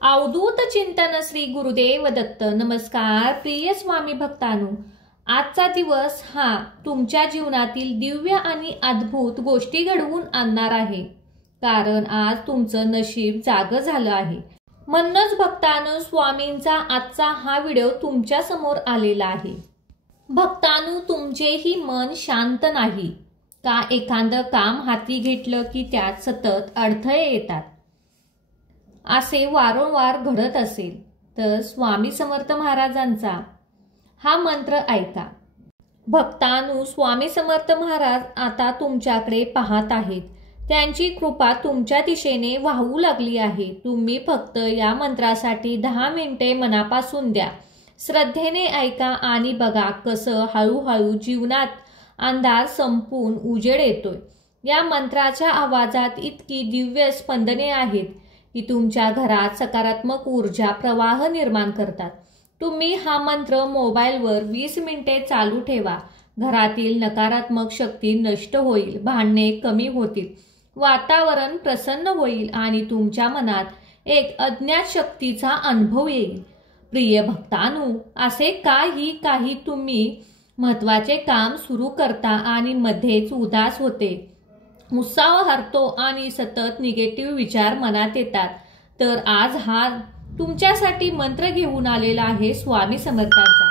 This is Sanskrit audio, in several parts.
अवधूत चिंतन श्री गुरुदेव दत्त। नमस्कार प्रिय स्वामी भक्तांनो, आजचा दिवस हा तुमच्या जीवनातील दिव्य आणि अद्भुत गोष्टी घडवून आणणार आहे, कारण आज तुमचं नशीब जागं झालं आहे। म्हणूनच भक्तांनो, स्वामींचा आजचा हा व्हिडिओ तुमच्या समोर आलेला आहे। भक्तांनो, तुमचेही मन शांत नाही का? एखादं काम हाती घेतलं की त्यात सतत अडथळे येतात, असे वारंवार घडत असेल तर स्वामी समर्थ महाराजांचा हा मंत्र ऐका। भक्तांनो, स्वामी समर्थ महाराज आता तुमच्याकडे पाहत आहेत। त्यांची कृपा तुमच्या दिशेने वाहू लागली आहे। तुम्ही फक्त या मंत्रासाठी 10 मिनिटे मनापासून द्या, श्रद्धेने ऐका आणि बघा कसं हळूहळू जीवनात अंधार संपून उजेड येतोय। या मंत्राच्या आवाजात इतकी दिव्य स्पंदने आहेत की तुमच्या घरात सकारात्मक ऊर्जा प्रवाह निर्माण करतात। तुम्ही हा मंत्र मोबाईलवर 20 मिनिटे चालू ठेवा। घरातील नकारात्मक शक्ती नष्ट होईल, भांडणे कमी होतील, वातावरण प्रसन्न होईल आणि तुमच्या मनात एक अज्ञात शक्तीचा अनुभव येईल। प्रिय भक्तांनो, असे काही तुम्ही महत्त्वाचे काम सुरू करता आणि मध्येच उदास होते, उत्साह हरतो आणि सतत निगेटिव्ह विचार मनात येतात, तर आज हा तुमच्यासाठी मंत्र घेऊन आलेला आहे स्वामी समर्थांचा।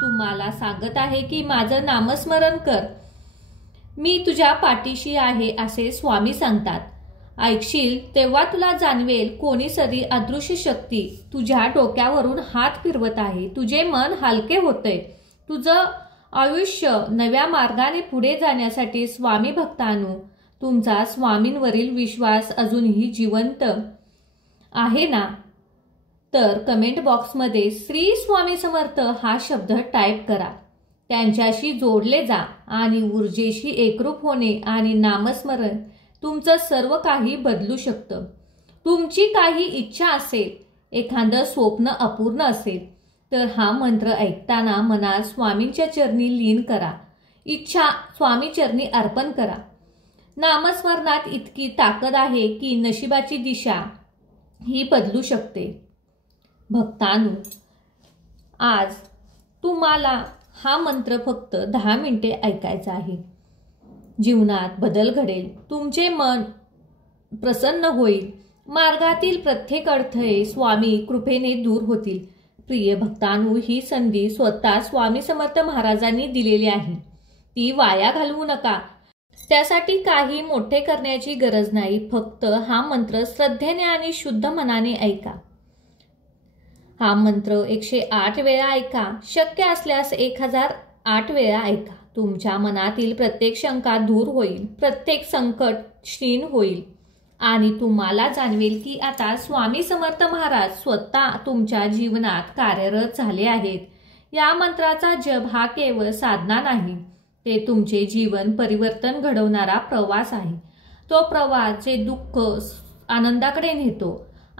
तुम्हाला सांगत आहे की माझं नामस्मरण कर, मी तुझ्या पाठीशी आहे असे स्वामी सांगतात। ऐकशील तेव्हा तुला जाणवेल कोणीतरी अदृश्य शक्ती तुझ्या डोक्यावरून हात फिरवत आहे। तुझे मन हलके होते, तुझं आयुष्य नव्या मार्गाने पुढे जाण्यासाठी। स्वामी भक्तांनो, तुमचा स्वामींवरील विश्वास अजूनही जिवंत आहे ना? तर कमेंट बॉक्समध्ये श्री स्वामी समर्थ हा शब्द टाईप करा। त्यांच्याशी जोडले जा आणि ऊर्जेशी एकरूप होणे आणि नामस्मरण तुमचं सर्व काही बदलू शकतं। तुमची काही इच्छा असेल, एखादं स्वप्न अपूर्ण असेल, तर हा मंत्र ऐकताना मनात स्वामींच्या चरणी लीन करा, इच्छा स्वामी चरणी अर्पण करा। नामस्मरणात इतकी ताकद आहे की नशिबाची दिशा ही बदलू शकते। भक्तांनो, आज तुम्हाला हा मंत्र फक्त 10 मिनिटे ऐकायचा आहे। जीवनात बदल घडेल, तुमचे मन प्रसन्न होईल, मार्गातील प्रत्येक अडथळे स्वामी कृपेने दूर होतील। प्रिय भक्तांनो, ही संधी स्वतः स्वामी समर्थ महाराजांनी दिलेली आहे, ती वाया घालवू नका। त्यासाठी काही मोठे करण्याची गरज नाही, फक्त हा मंत्र श्रद्धेने आणि शुद्ध मनाने ऐका। हा मंत्र 108 वेळा ऐका, शक्य असल्यास 1008 वेळा ऐका। तुमच्या मनातील प्रत्येक शंका दूर होईल, प्रत्येक संकट क्षीण होईल आणि तुम्हाला जाणवेल की आता स्वामी समर्थ महाराज स्वतः तुमच्या जीवनात कार्यरत झाले आहेत। या मंत्राचा जप हा केवळ साधना नाही, ते तुमचे जीवन परिवर्तन घडवणारा प्रवास आहे। तो प्रवास जे दुःख आनंदाकडे नेतो,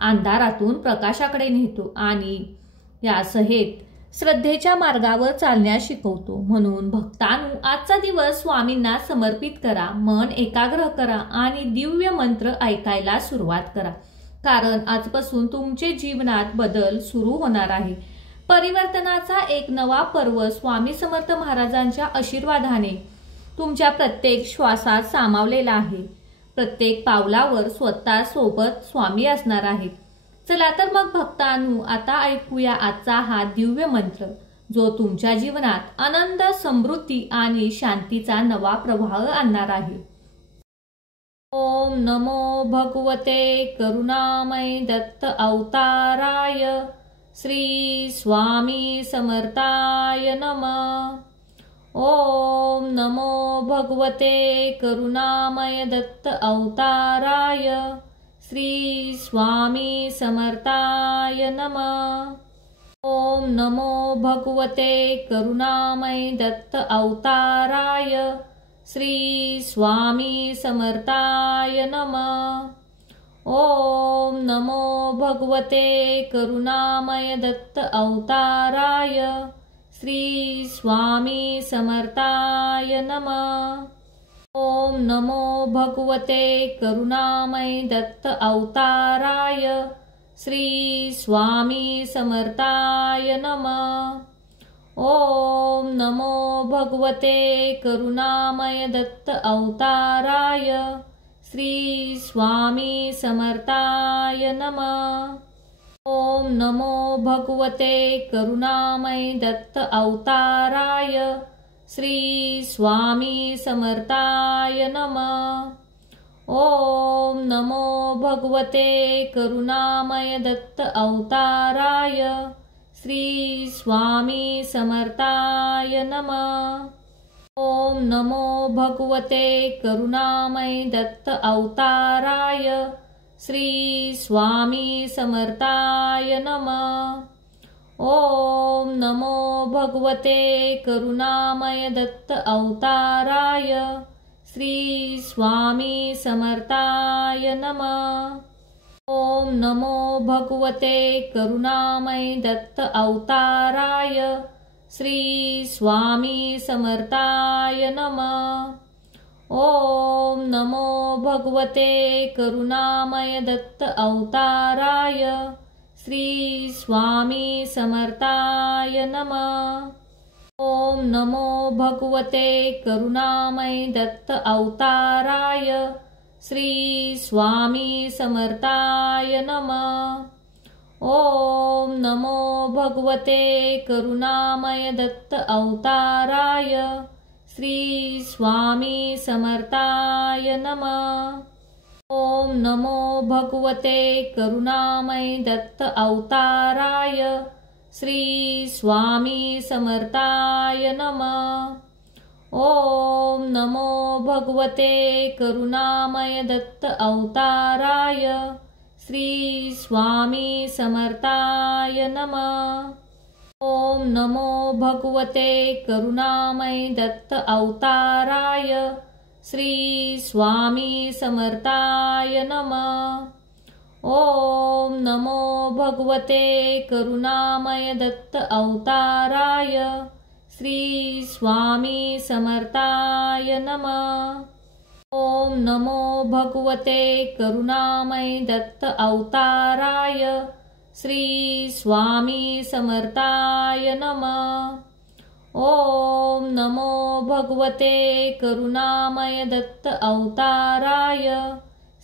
अंधारातून प्रकाशाकडे नेतो आणि या सहित श्रद्धेच्या मार्गावर चालण्यास शिकवतो। म्हणून भक्तांनो, आजचा दिवस स्वामींना समर्पित करा, मन एकाग्र करा आणि दिव्य मंत्र ऐकायला सुरुवात करा, कारण आजपासून तुमचे जीवनात बदल सुरू होणार आहे। परिवर्तनाचा एक नवा पर्व स्वामी समर्थ महाराजांच्या आशीर्वादाने तुमच्या प्रत्येक श्वासात सामावलेला आहे। प्रत्येक पावलावर स्वतः सोबत स्वामी असणार आहेत। चला तर मग भक्तांनो, आता ऐकूया आजचा हा दिव्य मंत्र, जो तुमच्या जीवनात आनंद, समृद्धी आणि शांतीचा नवा प्रवाह आणणार आहे। ओम नमो भगवते करुणामय दत्त अवताराय श्री स्वामी समर्थाय नमः। ओम नमो भगवते करुणामय दत्त अवताराय श्री स्वामी समर्थाय नमः। ओम नमो भगवते करुणामय दत्त अवताराय श्री स्वामी समर्थाय नमः। ओम नमो भगवते करुणामय दत्त अवताराय श्री स्वामी समर्थाय नमः। ओम नमो भगवते करुणामय दत्त अवताराय श्री स्वामी समर्थाय नमः। ओम नमो भगवते करुणामय दत्त अवताराय श्री स्वामी समर्थाय नमः। ओम नमो भगवते करुणामय दत्त अवताराय श्री स्वामी समर्थाय नमः। ओम नमो भगवते करुणामय दत्त अवताराय श्री स्वामी समर्थाय नमः। ओम नमो भगवते करुणामय दत्त अवताराय श्री स्वामी समर्थाय नमः। ओम नमो भगवते करुणामय दत्त अवताराय श्री स्वामी समर्थाय नमः। ओम नमो भगवते करुणामय दत्त अवताराय श्री स्वामी समर्थाय नमः। ओम नमो भगवते करुणामय दत्त अवताराय श्री स्वामी समर्थाय नमः। ओम नमो भगवते करुणामय दत्त अवताराय श्री स्वामी समर्थाय नमः। ओम नमो भगवते करुणामय दत्त अवताराय श्री स्वामी समर्थाय नमः। ओम नमो भगवते करुणामय दत्त अवताराय श्री स्वामी समर्थाय नमः। ओम नमो भगवते करुणामय दत्त अवताराय श्री स्वामी समर्थाय नमः। ओम नमो भगवते करुणामय दत्त अवताराय श्री स्वामी समर्थाय नमः। ओम नमो भगवते करुणामय दत्त अवताराय श्री स्वामी समर्थाय नमः। ओम नमो भगवते करुणामय दत्त अवताराय श्री स्वामी समर्थाय नमः। ओम नमो भगवते करुणामय दत्त अवताराय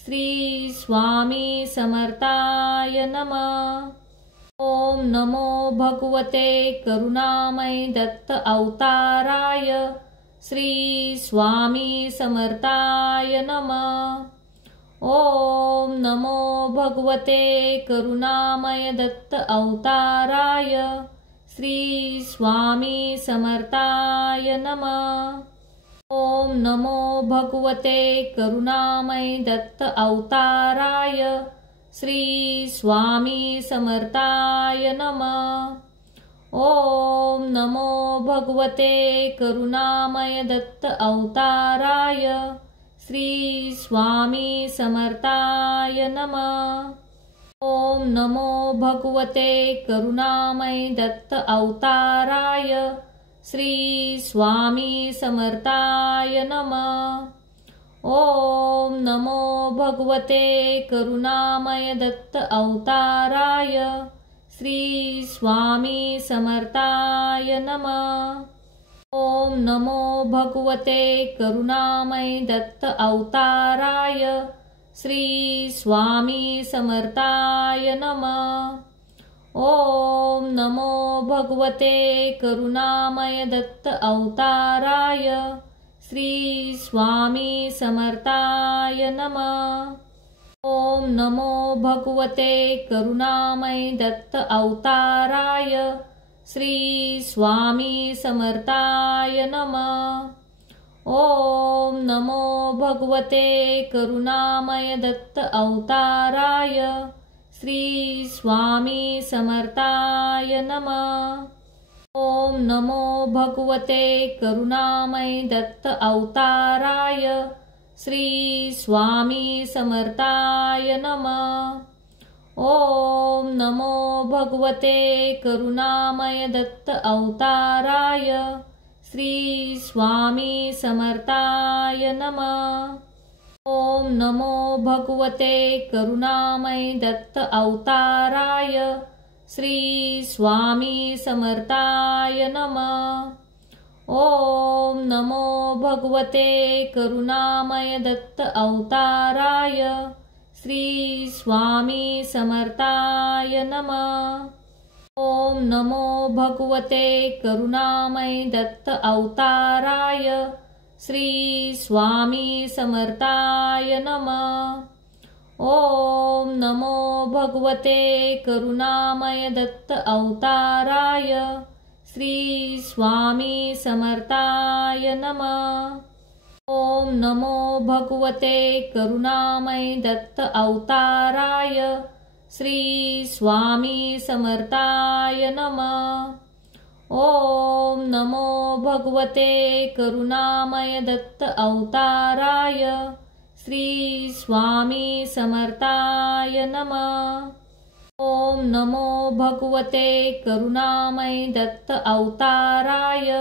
श्री स्वामी समर्थाय नमः। ओम नमो भगवते करुणामय दत्त अवताराय श्री स्वामी समर्थाय नमः। ओम नमो भगवते करुणामय दत्त अवताराय श्री स्वामी समर्थाय नमः। ओम नमो भगवते करुणामय दत्त अवताराय श्री स्वामी समर्थाय नमः। ओम नमो भगवते करुणामय दत्त अवताराय श्री स्वामी समर्थाय नमः। ओम नमो भगवते करुणामय दत्त अवताराय श्री स्वामी समर्थाय नमः। ओम नमो भगवते करुणामय दत्त अवताराय श्री स्वामी समर्थाय नमः। ओम नमो भगवते करुणामय दत्त अवताराय श्री स्वामी समर्थाय नमः। ओम नमो भगवते करुणामय दत्त अवताराय श्री स्वामी समर्थाय नमः। ओम नमो भगवते करुणामय दत्त अवताराय श्री स्वामी समर्थाय नमः। ओम नमो भगवते करुणामय दत्त अवताराय श्री स्वामी समर्थाय नमः। ओम नमो भगवते करुणामय दत्त अवताराय श्री स्वामी समर्थाय नमः। ओम नमो भगवते करुणामय दत्त अवताराय श्री स्वामी समर्थाय नमः। ओम नमो भगवते करुणामय दत्त अवताराय श्री स्वामी समर्थाय नमः। ओम नमो भगवते करुणामय दत्त अवताराय श्री स्वामी समर्थाय नमः। ओम नमो भगवते करुणामय दत्त अवताराय श्री स्वामी समर्थाय नमः। ओम नमो भगवते करुणामय दत्त अवताराय श्री स्वामी समर्थाय नमः। ओम नमो भगवते करुणामय दत्त अवताराय श्री स्वामी समर्थाय नमः। ओम नमो भगवते करुणामय दत्त अवताराय श्री स्वामी समर्थाय नमः। ओम नमो भगवते करुणामय दत्त अवताराय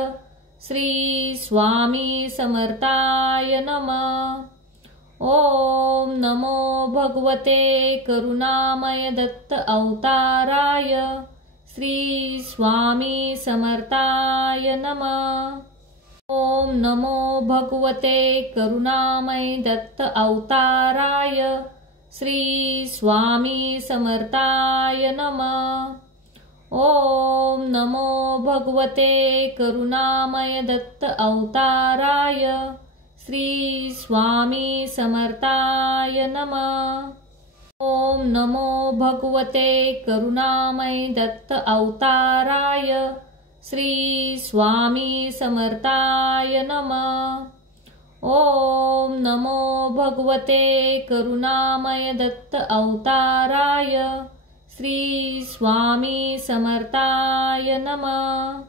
श्री स्वामी समर्थाय नमः। ओम नमो भगवते करुणामय दत्त अवताराय श्री स्वामी समर्थाय नमः। ओम नमो भगवते करुणामय दत्त अवताराय श्री स्वामी समर्थाय नमः। ओम नमो भगवते करुणामय दत्त अवताराय श्री स्वामी समर्थाय नमः। ओम नमो भगवते करुणामय दत्त अवताराय श्री स्वामी समर्थाय नमः। ओम नमो भगवते करुणामय दत्त अवताराय श्री स्वामी समर्थाय नमः।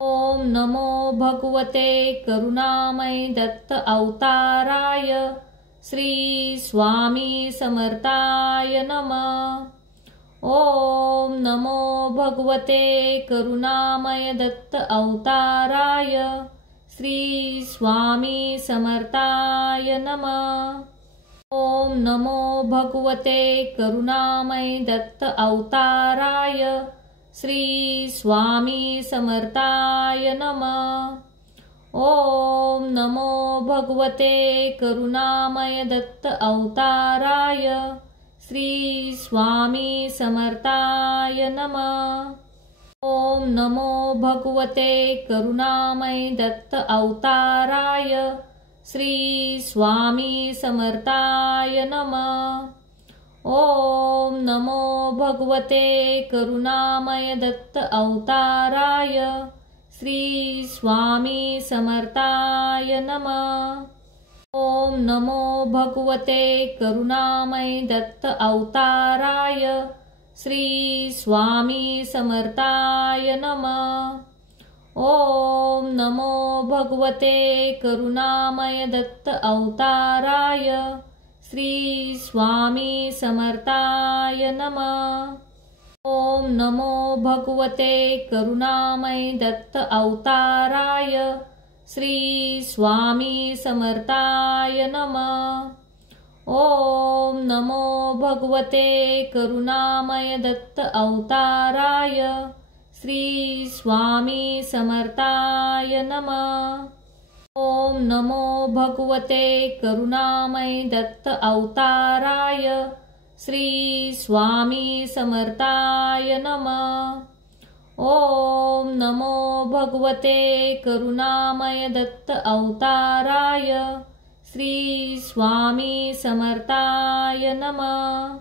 ओम नमो भगवते करुणामय दत्त अवताराय श्री स्वामी समर्थाय नमः। ओम नमो भगवते करुणामय दत्त अवताराय श्री स्वामी समर्थाय नमः। ओम नमो भगवते करुणामय दत्त अवताराय श्री स्वामी समर्थाय नमः। ओम नमो भगवते करुणामय दत्त अवताराय श्री स्वामी समर्थाय नमः। ओम नमो भगवते करुणामय दत्त अवताराय श्री स्वामी समर्थाय नमः। ओम नमो भगवते करुणामय दत्त अवताराय श्री स्वामी समर्थाय नमः। ओम नमो भगवते करुणामय दत्त अवताराय श्री स्वामी समर्थाय नमः। ओम नमो भगवते करुणामय दत्त अवताराय श्री स्वामी समर्थाय नमः। ओम नमो भगवते करुणामय दत्त अवताराय श्री स्वामी समर्थाय नमः। ओम नमो भगवते करुणामय दत्त अवताराय श्री स्वामी समर्थाय नमः। ओम नमो भगवते करुणामय दत्त अवताराय श्री स्वामी समर्थाय नमः। ओम नमो भगवते करुणामय दत्त अवताराय श्री स्वामी समर्थाय नमः।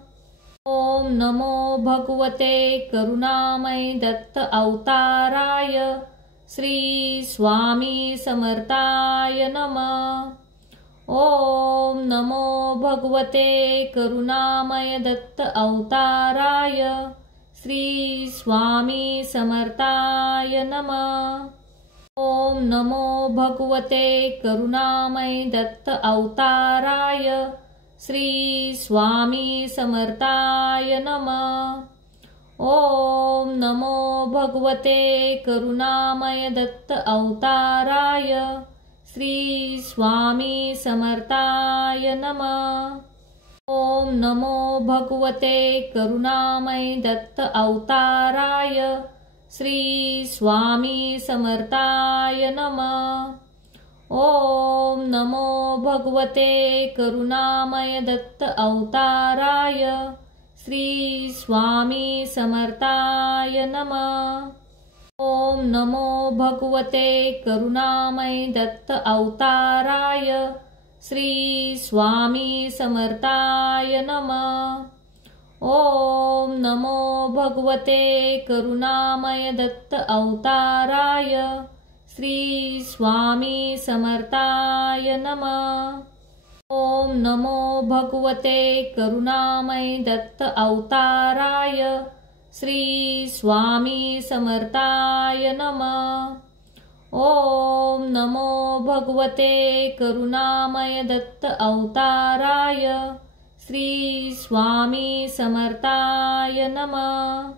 ओम नमो भगवते करुणामय दत्त अवताराय श्री स्वामी समर्थाय नमः। ओम नमो भगवते करुणामय दत्त अवताराय श्री स्वामी समर्थाय नमः। ओम नमो भगवते करुणामय दत्त अवताराय श्री स्वामी समर्थाय नमः। ओम नमो भगवते करुणामय दत्त अवताराय श्री स्वामी समर्थाय नमः। ओम नमो भगवते करुणामय दत्त अवताराय श्री स्वामी समर्थाय नमः। ओम नमो भगवते करुणामय दत्त अवताराय श्री स्वामी समर्थाय नमः। ओम नमो भगवते करुणामय दत्त अवताराय श्री स्वामी समर्थाय नमः। ओम नमो भगवते करुणामय दत्त अवताराय श्री स्वामी समर्थाय नमः। ओम नमो भगवते करुणामय दत्त अवताराय श्री स्वामी समर्थाय नमः। ओम नमो भगवते करुणामय दत्त अवताराय श्री स्वामी समर्थाय नमः।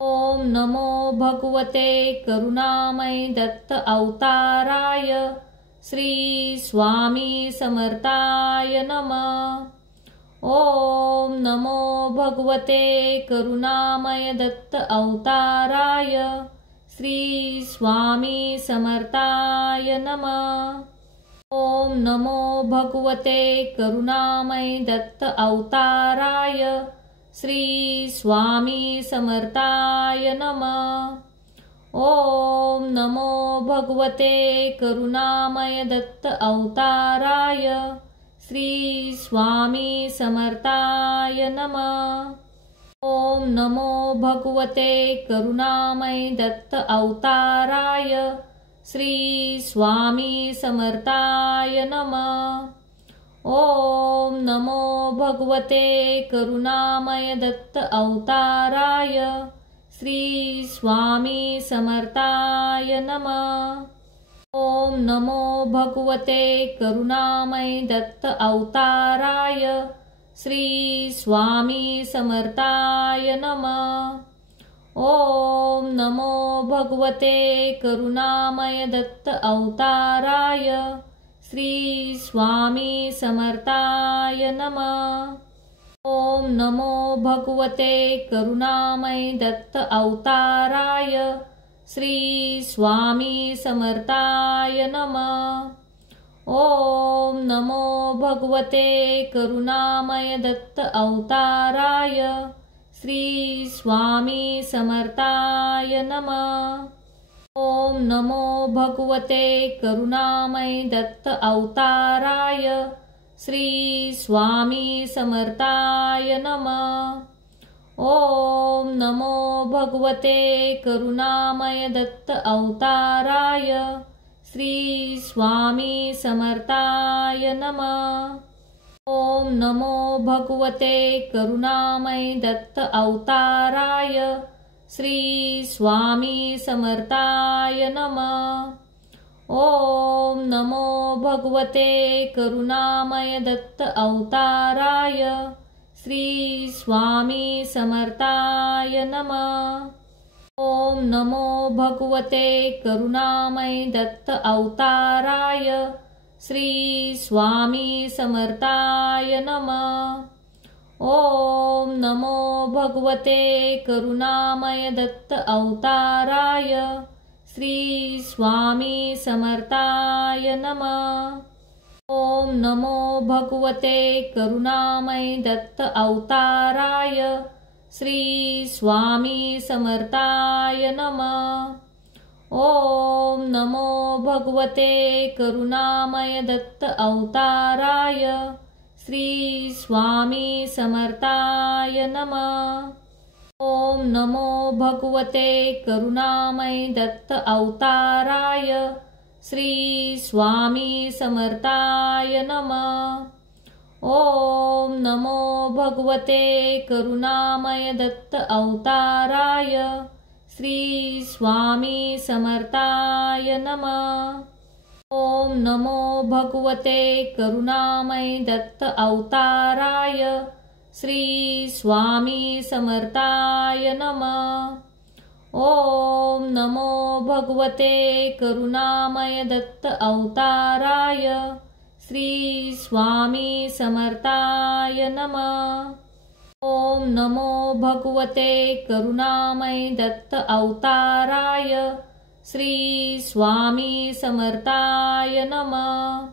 ओम नमो भगवते करुणामय दत्त अवताराय श्री स्वामी समर्थाय नमः। ओम नमो भगवते करुणामय दत्त अवताराय श्री स्वामी समर्थाय नमः। ओम नमो भगवते करुणामय दत्त अवताराय श्री स्वामी समर्थाय नमः। ओम नमो भगवते करुणामय दत्त अवताराय श्री स्वामी समर्थाय नमः। ओम नमो भगवते करुणामय दत्त अवताराय श्री स्वामी समर्थाय नमः। ओम नमो भगवते करुणामय दत्त अवताराय श्री स्वामी समर्थाय नमः। ओम नमो भगवते करुणामय दत्त अवताराय श्री स्वामी समर्थाय नमः। ओम नमो भगवते करुणामय दत्त अवताराय श्री स्वामी समर्थाय नमः। ओम नमो भगवते करुणामय दत्त अवताराय श्री स्वामी समर्थाय नमः। ओम नमो भगवते करुणामय दत्त अवताराय श्री स्वामी समर्थाय नमः। ओम नमो भगवते करुणामय दत्त अवताराय श्री स्वामी समर्थाय नमः। ओम नमो भगवते करुणामय दत्त अवताराय श्री स्वामी समर्थाय नमः। ओम नमो भगवते करुणामय दत्त अवताराय श्री स्वामी समर्थाय नमः। ओम नमो भगवते करुणामय दत्त अवताराय श्री स्वामी समर्थाय नमः। ओम नमो भगवते करुणामय दत्त अवताराय श्री स्वामी समर्थाय नमः। ओम नमो भगवते करुणामय दत्त अवताराय श्री स्वामी समर्थाय नमः। ओम नमो भगवते करुणामय दत्त अवताराय श्री स्वामी समर्थाय नमः। ओम नमो भगवते करुणामय दत्त अवताराय श्री स्वामी समर्थाय नमः। ओम नमो भगवते करुणामय दत्त अवताराय श्री स्वामी समर्थाय नमः। ओम नमो भगवते करुणामय दत्त अवताराय श्री स्वामी समर्थाय नमः। ओम नमो भगवते करुणामय दत्त अवताराय श्री स्वामी समर्थाय नमः। ओम नमो भगवते करुणामय दत्त अवताराय श्री स्वामी समर्थाय नमः। ओम नमो भगवते करुणामय दत्त अवताराय श्री स्वामी समर्थाय नमः।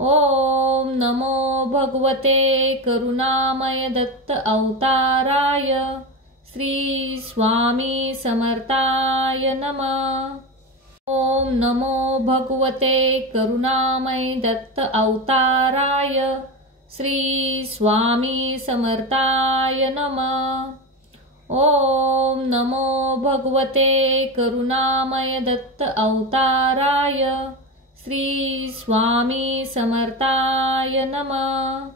ओम नमो भगवते करुणामय दत्त अवताराय श्री स्वामी समर्थाय नमः। ओम नमो भगवते करुणामय दत्त अवताराय श्री स्वामी समर्थाय नमः। ओम नमो भगवते करुणामय दत्त अवताराय श्री स्वामी समर्थाय नमः।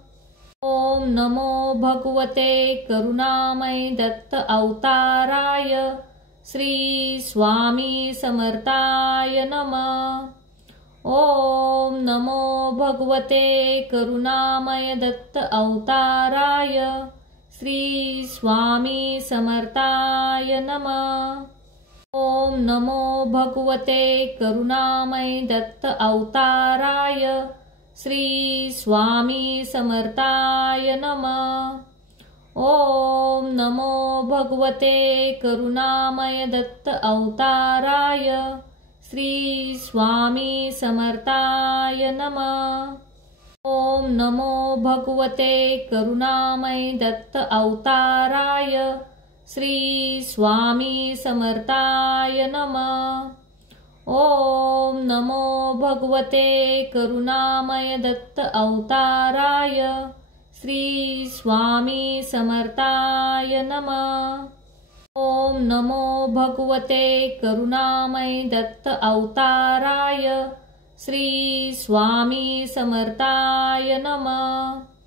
ओम नमो भगवते करुणामय दत्त अवताराय श्री स्वामी समर्थाय नमः। ओम नमो भगवते करुणामय दत्त अवताराय श्री स्वामी समर्थाय नमः। ओम नमो भगवते करुणामय दत्त अवताराय श्री स्वामी समर्थाय नमः। ओम नमो भगवते करुणामय दत्त अवताराय श्री स्वामी समर्थाय नमः। ओम नमो भगवते करुणामय दत्त अवताराय श्री स्वामी समर्थाय नमः। ओम नमो भगवते करुणामय दत्त अवताराय श्री स्वामी समर्थाय नमः। ओम नमो भगवते करुणामय दत्त अवताराय श्री स्वामी समर्थाय नमः।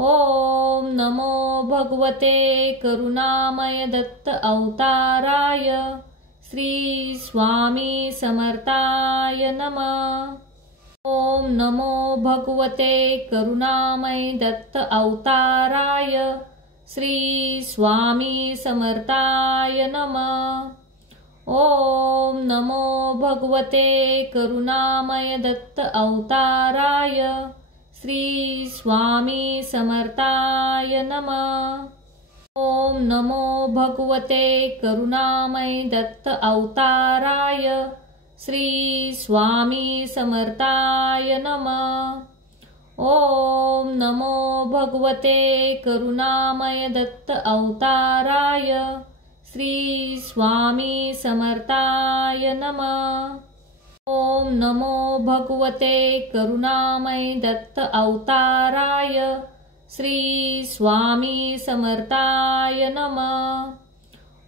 ओम नमो भगवते करुणामय दत्त अवताराय श्री स्वामी समर्थाय नमः। ओम नमो भगवते करुणामय दत्त अवताराय श्री स्वामी समर्थाय नमः। ओम नमो भगवते करुणामय दत्त अवताराय श्री स्वामी समर्थाय नमः। ओम नमो भगवते करुणामय दत्त अवताराय श्री स्वामी समर्थाय नमः। ओम नमो भगवते करुणामय दत्त अवताराय श्री स्वामी समर्थाय नमः। ओम नमो भगवते करुणामय दत्त अवताराय श्री स्वामी समर्थाय नमः।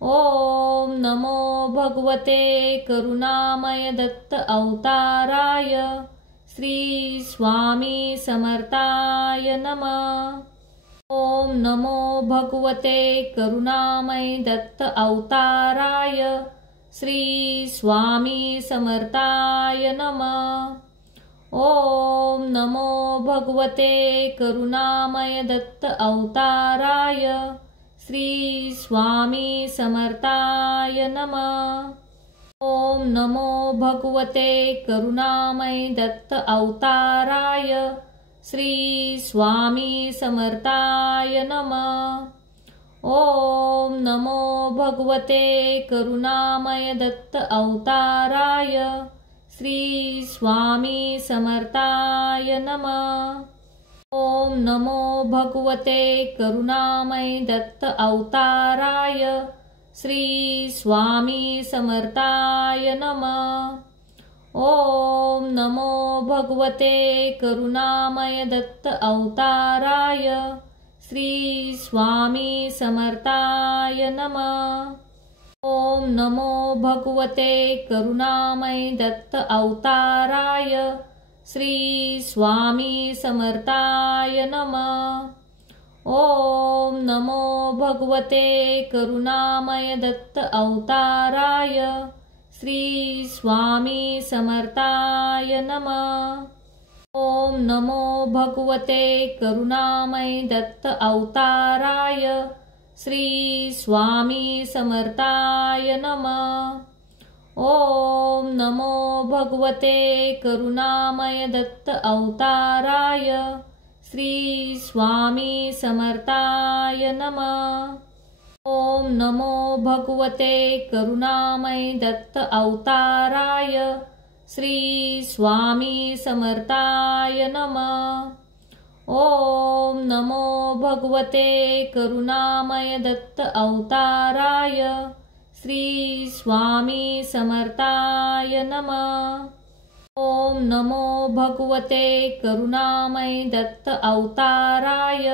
ओम नमो भगवते करुणामय दत्त अवताराय श्री स्वामी समर्थाय नमः। ओम नमो भगवते करुणामय दत्त अवताराय श्री स्वामी समर्थाय नमः। ओम नमो भगवते करुणामय दत्त अवताराय श्री स्वामी समर्थाय नमः। ओम नमो भगवते करुणामय दत्त अवताराय श्री स्वामी समर्थाय नमः। ओम नमो भगवते करुणामय दत्त अवताराय श्री स्वामी समर्थाय नमः। ओम नमो भगवते करुणामय दत्त अवताराय श्री स्वामी समर्थाय नमः। ओम नमो भगवते करुणामय दत्त अवताराय श्री स्वामी समर्थाय नमः। ओम नमो भगवते करुणामय दत्त अवताराय श्री स्वामी समर्थाय नमः। ओम नमो भगवते करुणामय दत्त अवताराय श्री स्वामी समर्थाय नमः। ओम नमो भगवते करुणामय दत्त अवताराय श्री स्वामी समर्थाय नमः। ओम नमो भगवते करुणामय दत्त अवताराय श्री स्वामी समर्थाय नमः। ओम नमो भगवते करुणामय दत्त अवताराय श्री स्वामी समर्थाय नमः। ओम नमो भगवते करुणामय दत्त अवताराय श्री स्वामी समर्थाय नमः। ओम नमो भगवते करुणामय दत्त अवताराय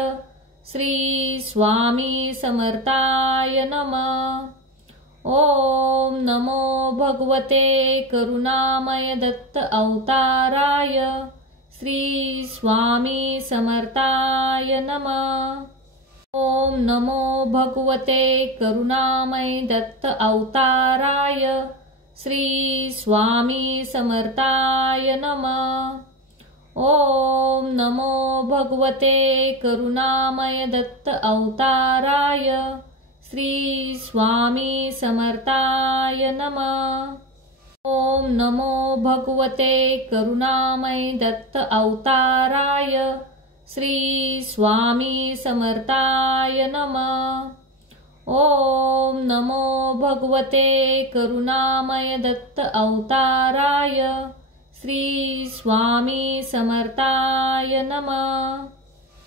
श्री स्वामी समर्थाय नमः। ओम नमो भगवते करुणामय दत्त अवताराय श्री स्वामी समर्थाय नमः। ओम नमो भगवते करुणामय दत्त अवताराय श्री स्वामी समर्थाय नमः। ओम नमो भगवते करुणामय दत्त अवताराय श्री स्वामी समर्थाय नमः। ओम नमो भगवते करुणामय दत्त अवताराय श्री स्वामी समर्थाय नमः। ओम नमो भगवते करुणामय दत्त अवताराय श्री स्वामी समर्थाय नमः।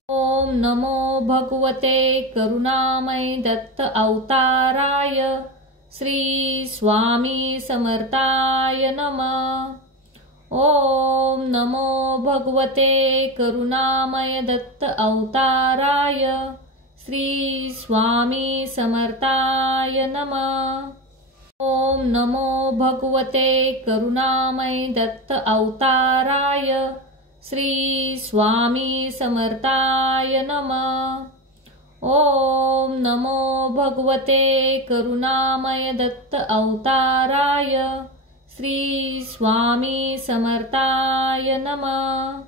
ओम नमो भगवते करुणामय दत्त अवताराय श्री स्वामी समर्थाय नमः। ओम नमो भगवते करुणामय दत्त अवताराय श्री स्वामी समर्थाय नमः। ओम नमो भगवते करुणामय दत्त अवताराय श्री स्वामी समर्थाय नमः। ओम नमो भगवते करुणामय दत्त अवताराय श्री स्वामी समर्थाय नमः।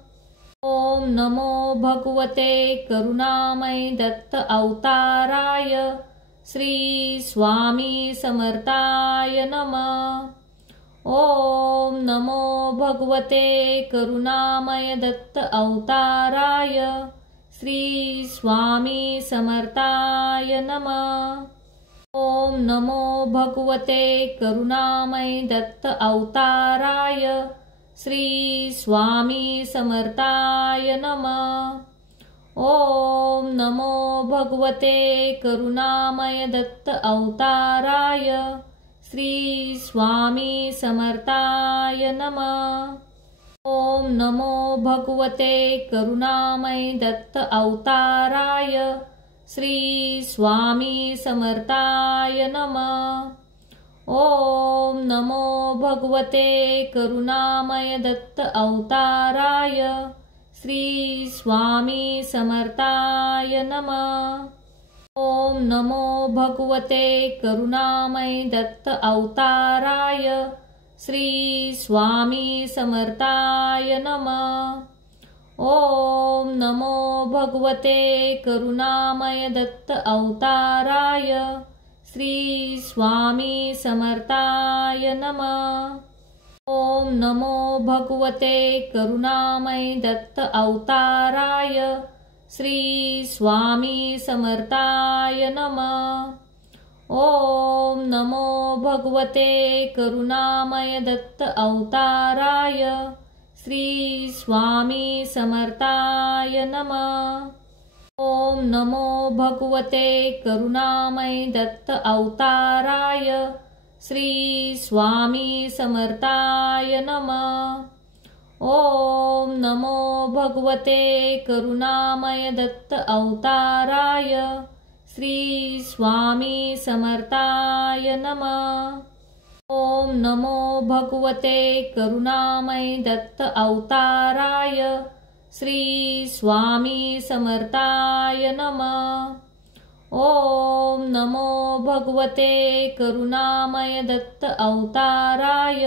ओम नमो भगवते करुणामय दत्त अवताराय श्री स्वामी समर्थाय नमः। ओम नमो भगवते करुणामय दत्त अवताराय श्री स्वामी समर्थाय नमः। ओम नमो भगवते करुणामय दत्त अवताराय श्री स्वामी समर्थाय नमः। ओम नमो भगवते करुणामय दत्त अवताराय श्री स्वामी समर्थाय नमः। ओम नमो भगवते करुणामय दत्त अवताराय श्री स्वामी समर्थाय नमः। ओम नमो भगवते करुणामय दत्त अवताराय श्री स्वामी समर्थाय नमः। ओम नमो भगवते करुणामय दत्त अवताराय श्री स्वामी समर्थाय नमः। ओम नमो भगवते करुणामय दत्त अवताराय श्री स्वामी समर्थाय नमः। ओम नमो भगवते करुणामय दत्त अवताराय श्री स्वामी समर्थाय नमः। ओम नमो भगवते करुणामय दत्त अवताराय श्री स्वामी समर्थाय नमः। ओम नमो भगवते करुणामय दत्त अवताराय श्री स्वामी समर्थाय नमः। ओम नमो भगवते करुणामय दत्त अवताराय श्री स्वामी समर्थाय नमः। ओम नमो भगवते करुणामय दत्त अवताराय श्री स्वामी समर्थाय नमः। ओम नमो भगवते करुणामय दत्त अवताराय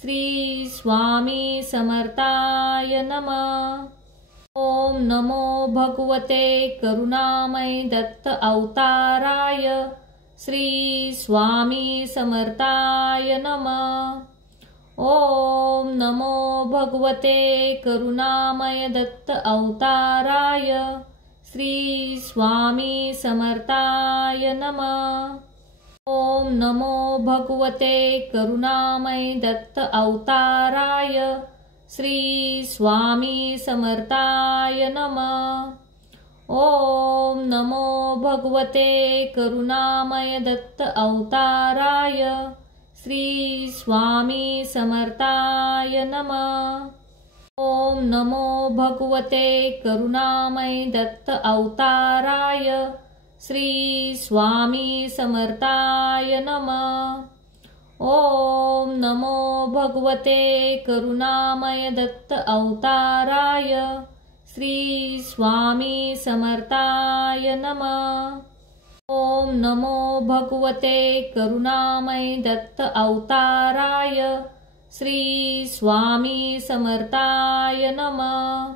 श्री स्वामी समर्थाय नमः। ओम नमो भगवते करुणामय दत्त अवताराय श्री स्वामी समर्थाय नमः। ओम नमो भगवते करुणामय दत्त अवताराय श्री स्वामी समर्थाय नमः। ओम नमो भगवते करुणामय दत्त अवताराय श्री स्वामी समर्थाय नमः। ओम नमो भगवते करुणामय दत्त अवताराय श्री स्वामी समर्थाय नमः। ओम नमो भगवते करुणामय दत्त अवताराय श्री स्वामी समर्थाय नमः। ओम नमो भगवते करुणामय दत्त अवताराय श्री स्वामी समर्थाय नमः। ओम नमो भगवते करुणामय दत्त अवताराय श्री स्वामी समर्थाय नमः।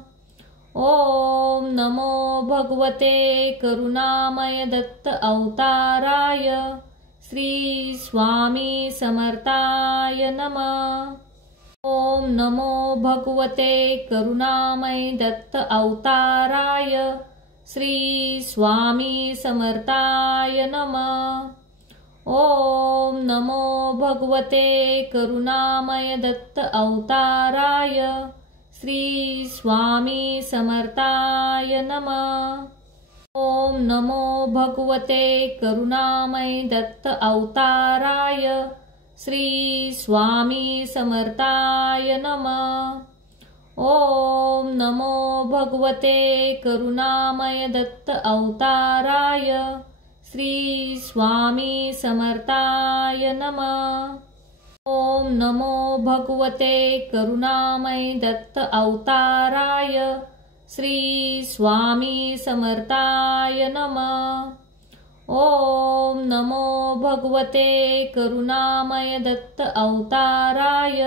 ओम नमो भगवते करुणामय दत्त अवताराय श्री स्वामी समर्थाय नमः। ओम नमो भगवते करुणामय दत्त अवताराय श्री स्वामी समर्थाय नमः। ओम नमो भगवते करुणामय दत्त अवताराय श्री स्वामी समर्थाय नमः। ओम नमो भगवते करुणामय दत्त अवताराय श्री स्वामी समर्थाय नमः। ओम नमो भगवते करुणामय दत्त अवताराय श्री स्वामी समर्थाय नमः। ओम नमो भगवते करुणामय दत्त अवताराय श्री स्वामी समर्थाय नमः। ओम नमो भगवते करुणामय दत्त अवताराय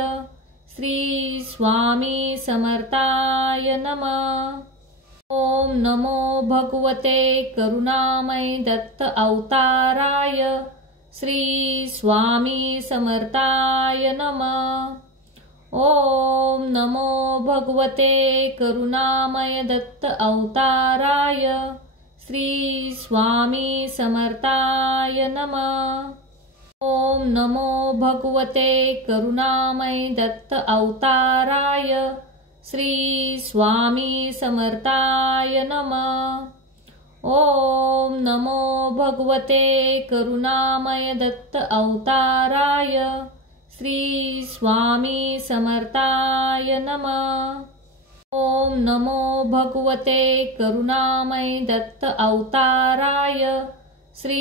श्री स्वामी समर्थाय नमः। ओम नमो भगवते करुणामय दत्त अवताराय श्री स्वामी समर्थाय नमः। ओम नमो भगवते करुणामय दत्त अवताराय श्री स्वामी समर्थाय नमः। ओम नमो भगवते करुणामय दत्त अवताराय श्री स्वामी समर्थाय नमः। ओम नमो भगवते करुणामय दत्त अवताराय श्री स्वामी समर्थाय नमः। ओम नमो भगवते करुणामय दत्त अवताराय श्री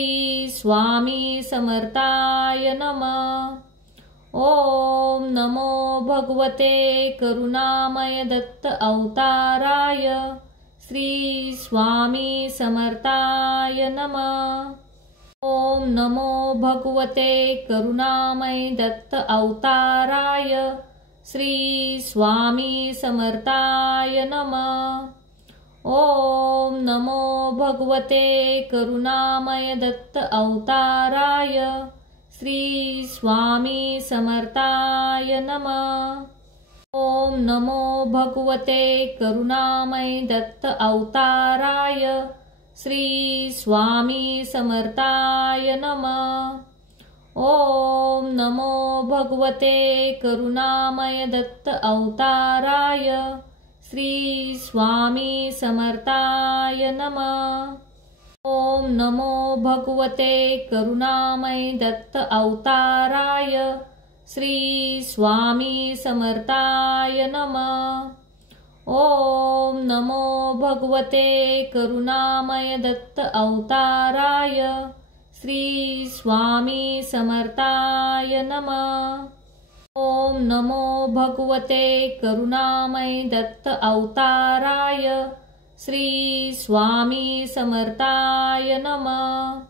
स्वामी समर्थाय नमः। ओम नमो भगवते करुणामय दत्त अवताराय श्री स्वामी समर्थाय नमः। ओम नमो भगवते करुणामय दत्त अवताराय श्री स्वामी समर्थाय नमः। ओम नमो भगवते करुणामय दत्त अवताराय श्री स्वामी समर्थाय नमः। ओम नमो भगवते करुणामय दत्त अवताराय श्री स्वामी समर्थाय नमः। ओम नमो भगवते करुणामय दत्त अवताराय श्री स्वामी समर्थाय नमः। ओम नमो भगवते करुणामय दत्त अवताराय श्री स्वामी समर्थाय नमः। ओम नमो भगवते करुणामय दत्त अवताराय श्री स्वामी समर्थाय नमः। ओम नमो भगवते करुणामय दत्त अवताराय श्री स्वामी समर्थाय नमः।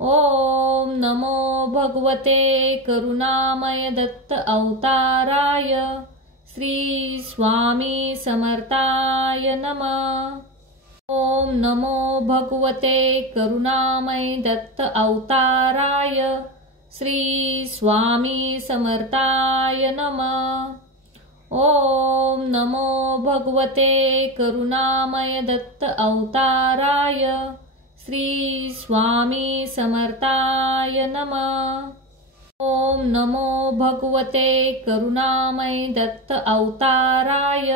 ओम नमो भगवते करुणामय दत्त अवताराय श्री स्वामी समर्थाय नमः। ओम नमो भगवते करुणामय दत्त अवताराय श्री स्वामी समर्थाय नमः। ओम नमो भगवते करुणामय दत्त अवताराय श्री स्वामी समर्थाय नमः। ओम नमो भगवते करुणामय दत्त अवताराय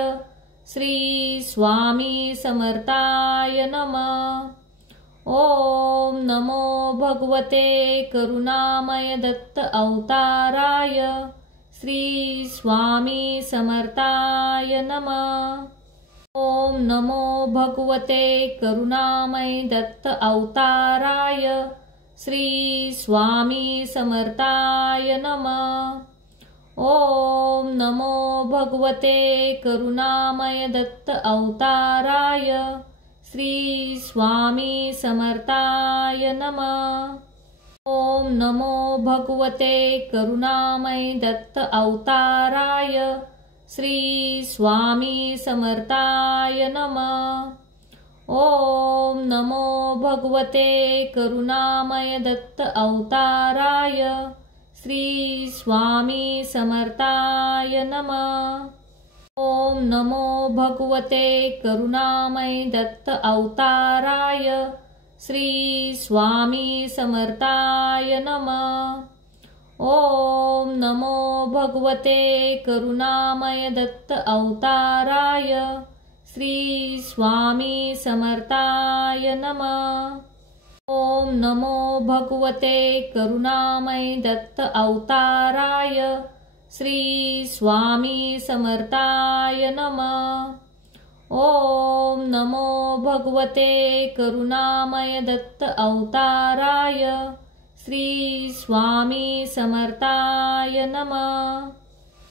श्री स्वामी समर्थाय नमः। ओम नमो भगवते करुणामय दत्त अवताराय श्री स्वामी समर्थाय नमः। ओम नमो भगवते करुणामय दत्त अवताराय श्री स्वामी समर्थाय नमः। ओम नमो भगवते करुणामय दत्त अवताराय श्री स्वामी समर्थाय नमः। ओम नमो भगवते करुणामय दत्त अवताराय श्री स्वामी समर्थाय नमः। ओम नमो भगवते करुणामय दत्त अवताराय श्री स्वामी समर्थाय नमः। ओम नमो भगवते करुणामय दत्त अवताराय श्री स्वामी समर्थाय नमः। ओम नमो भगवते करुणामय दत्त अवताराय श्री स्वामी समर्थाय नमः। ओम नमो भगवते करुणामय दत्त अवताराय श्री स्वामी समर्थाय नमः। ओम नमो भगवते करुणामय दत्त अवताराय श्री स्वामी समर्थाय नमः।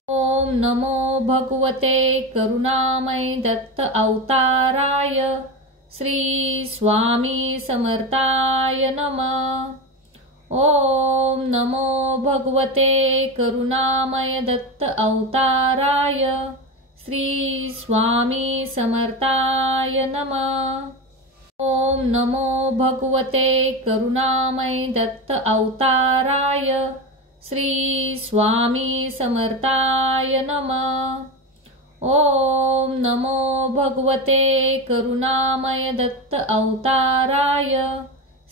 ओम नमो भगवते करुणामय दत्त अवताराय श्री स्वामी समर्थाय नमः। ओम नमो भगवते करुणामय दत्त अवताराय श्री स्वामी समर्थाय नमः। ओम नमो भगवते करुणामय दत्त अवताराय श्री स्वामी समर्थाय नमः। ओम नमो भगवते करुणामय दत्त अवताराय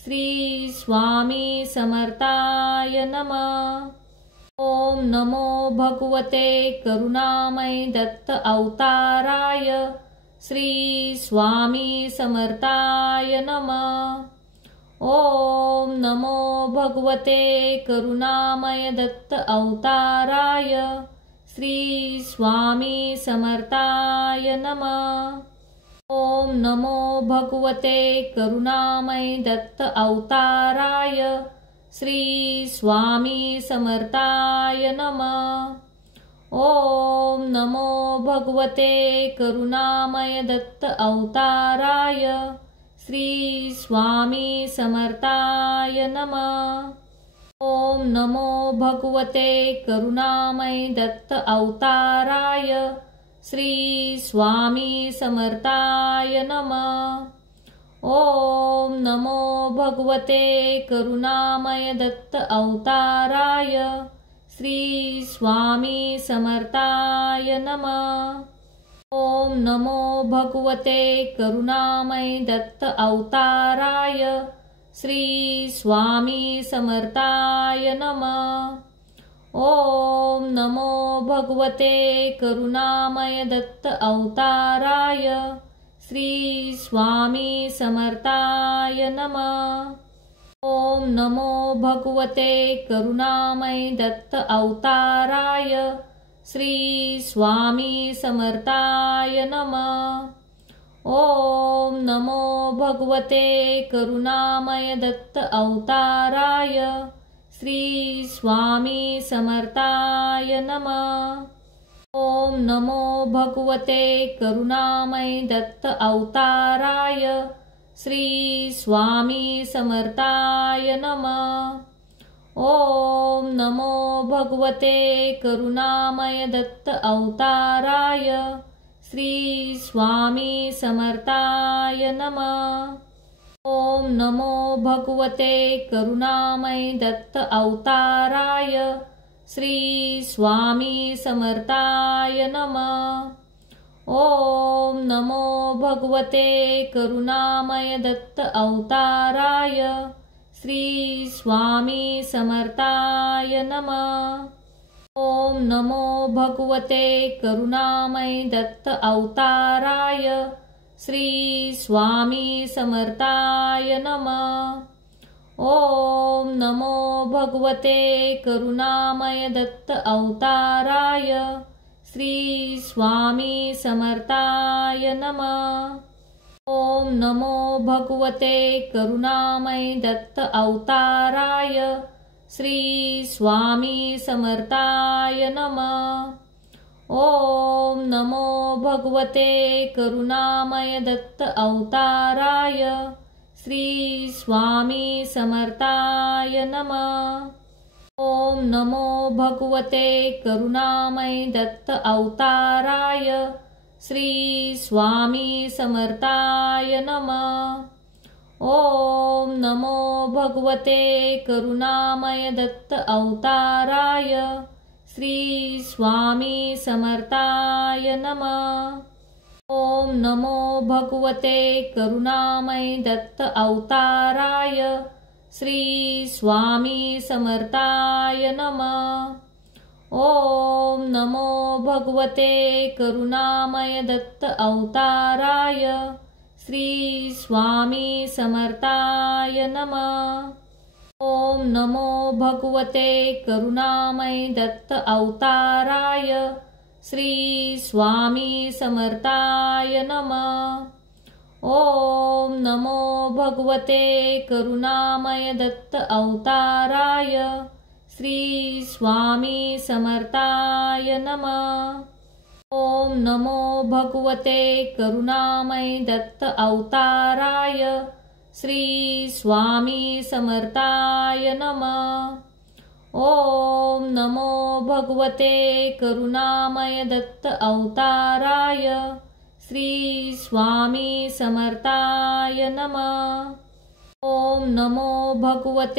श्री स्वामी समर्थाय नमः। ओम नमो भगवते करुणामय दत्त अवताराय श्री स्वामी समर्थाय नमः। ओम नमो भगवते करुणामय दत्त अवताराय श्री स्वामी समर्थाय नमः। ओम नमो भगवते करुणामय दत्त अवताराय श्री स्वामी समर्थाय नमः। ओम नमो भगवते करुणामय दत्त अवताराय श्री स्वामी समर्थाय नमः। ओम नमो भगवते करुणामय दत्त अवताराय श्री स्वामी समर्थाय नमः। ओम नमो भगवते करुणामय दत्त अवताराय श्री स्वामी समर्थाय नमः। ओम नमो भगवते करुणामय दत्त अवताराय श्री स्वामी समर्थाय नमः। ओम नमो भगवते करुणामय दत्त अवताराय श्री स्वामी समर्थाय नमः। ओम नमो भगवते करुणामय दत्त अवताराय श्री स्वामी समर्थाय नमः। ओम नमो भगवते करुणामय दत्त अवताराय श्री स्वामी समर्थाय नमः। ओम नमो भगवते करुणामय दत्त अवताराय श्री स्वामी समर्थाय नमः। ओम नमो भगवते करुणामय दत्त अवताराय श्री स्वामी समर्थाय नमः। ओम नमो भगवते करुणामय दत्त अवताराय श्री स्वामी समर्थाय नमः। ओम नमो भगवते करुणामय दत्त अवताराय श्री स्वामी समर्थाय नमः। ओम नमो भगवते करुणामय दत्त अवताराय श्री स्वामी समर्थाय नमः। ओम नमो भगवते करुणामय दत्त अवताराय श्री स्वामी समर्थाय नमः। ओम नमो भगवते करुणामय दत्त अवताराय श्री स्वामी समर्थाय नमः। ओम नमो भगवते करुणामय दत्त अवताराय श्री स्वामी समर्थाय नमः। ओम नमो भगवते करुणामय दत्त अवताराय श्री स्वामी समर्थाय नमः। ओम नमो भगवते करुणामय दत्त अवताराय श्री स्वामी समर्थाय नमः। ओम नमो भगवते करुणामय दत्त अवताराय श्री स्वामी समर्थाय नमः। ओम नमो भगवते करुणामय दत्त अवताराय श्री स्वामी समर्थाय नमः। ओम नमो भगवते करुणामय दत्त अवताराय श्री स्वामी समर्थाय नमः। ओम नमो भगवते करुणामय दत्त अवताराय श्री स्वामी समर्थाय नमः। ओम नमो भगवते करुणामय दत्त अवताराय श्री स्वामी समर्थाय नमः। ओम नमो भगवते करुणामय दत्त अवताराय श्री स्वामी समर्थाय नमः। ओम नमो भगवते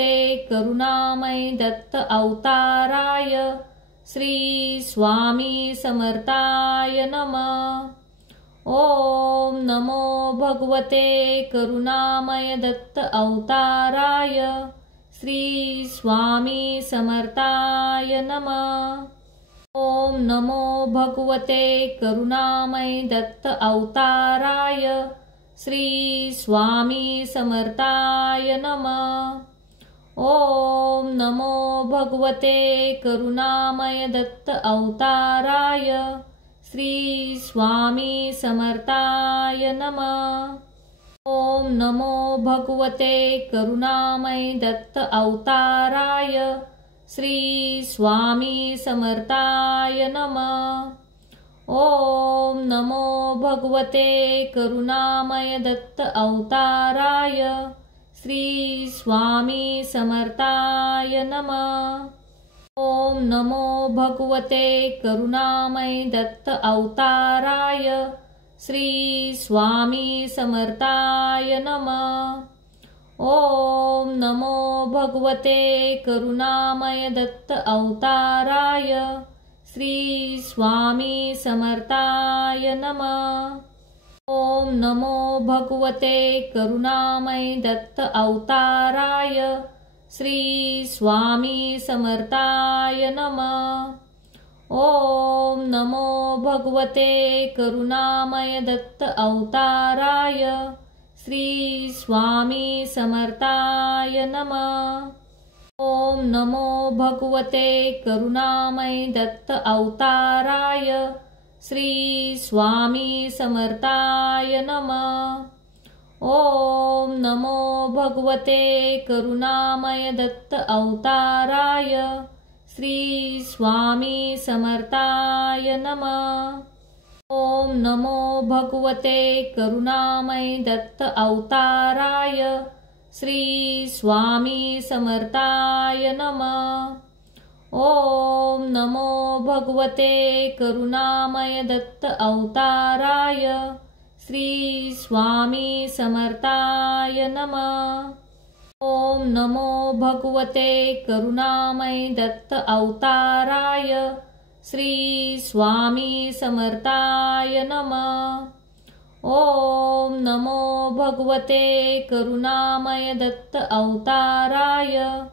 करुणामय दत्त अवताराय श्री स्वामी समर्थाय नमः। ओम नमो भगवते करुणामय दत्त अवताराय श्री स्वामी समर्थाय नमः। ओम नमो भगवते करुणामय दत्त अवताराय श्री स्वामी समर्थाय नमः। ओम नमो भगवते करुणामय दत्त अवताराय श्री स्वामी समर्थाय नमः। ओम नमो भगवते करुणामय दत्त अवताराय श्री स्वामी समर्थाय नमः। ओम नमो भगवते करुणामय दत्त अवताराय श्री स्वामी समर्थाय नमः। ओम नमो भगवते करुणामय दत्त अवताराय श्री स्वामी समर्थाय नमः। ओम नमो भगवते करुणामय दत्त अवताराय श्री स्वामी समर्थाय नमः। ओम नमो भगवते करुणामय दत्त अवताराय श्री स्वामी समर्थाय नमः। ओम नमो भगवते करुणामय दत्त अवताराय श्री स्वामी समर्थाय नमः। ओम नमो भगवते करुणामय दत्त अवताराय श्री स्वामी समर्थाय नमः। ओम नमो भगवते करुणामय दत्त अवताराय श्री स्वामी समर्थाय नमः। ओम नमो भगवते करुणामय दत्त अवताराय श्री स्वामी समर्थाय नमः। ओम नमो भगवते करुणामय दत्त अवताराय श्री स्वामी समर्थाय नमः। ओम नमो भगवते करुणामय दत्त अवताराय श्री स्वामी समर्थाय नमः। ओम नमो भगवते करुणामय दत्त अवताराय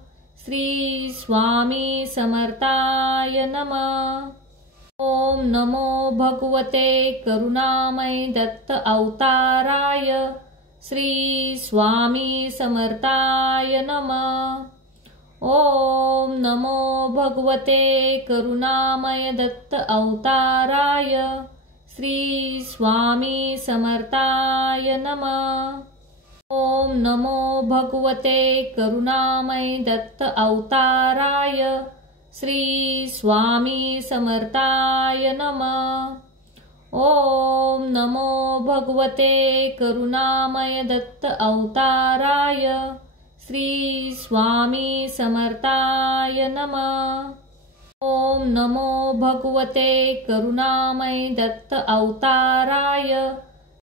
श्री स्वामी समर्थाय नमः। ओम नमो भगवते करुणामय दत्त अवताराय श्री स्वामी समर्थाय नमः। ओम नमो भगवते करुणामय दत्त अवताराय श्री स्वामी समर्थाय नमः। ओम नमो भगवते करुणामय दत्त अवताराय श्री स्वामी समर्थाय नमः। ओम नमो भगवते करुणामय दत्त अवताराय श्री स्वामी समर्थाय नमः। ओम नमो भगवते करुणामय दत्त अवताराय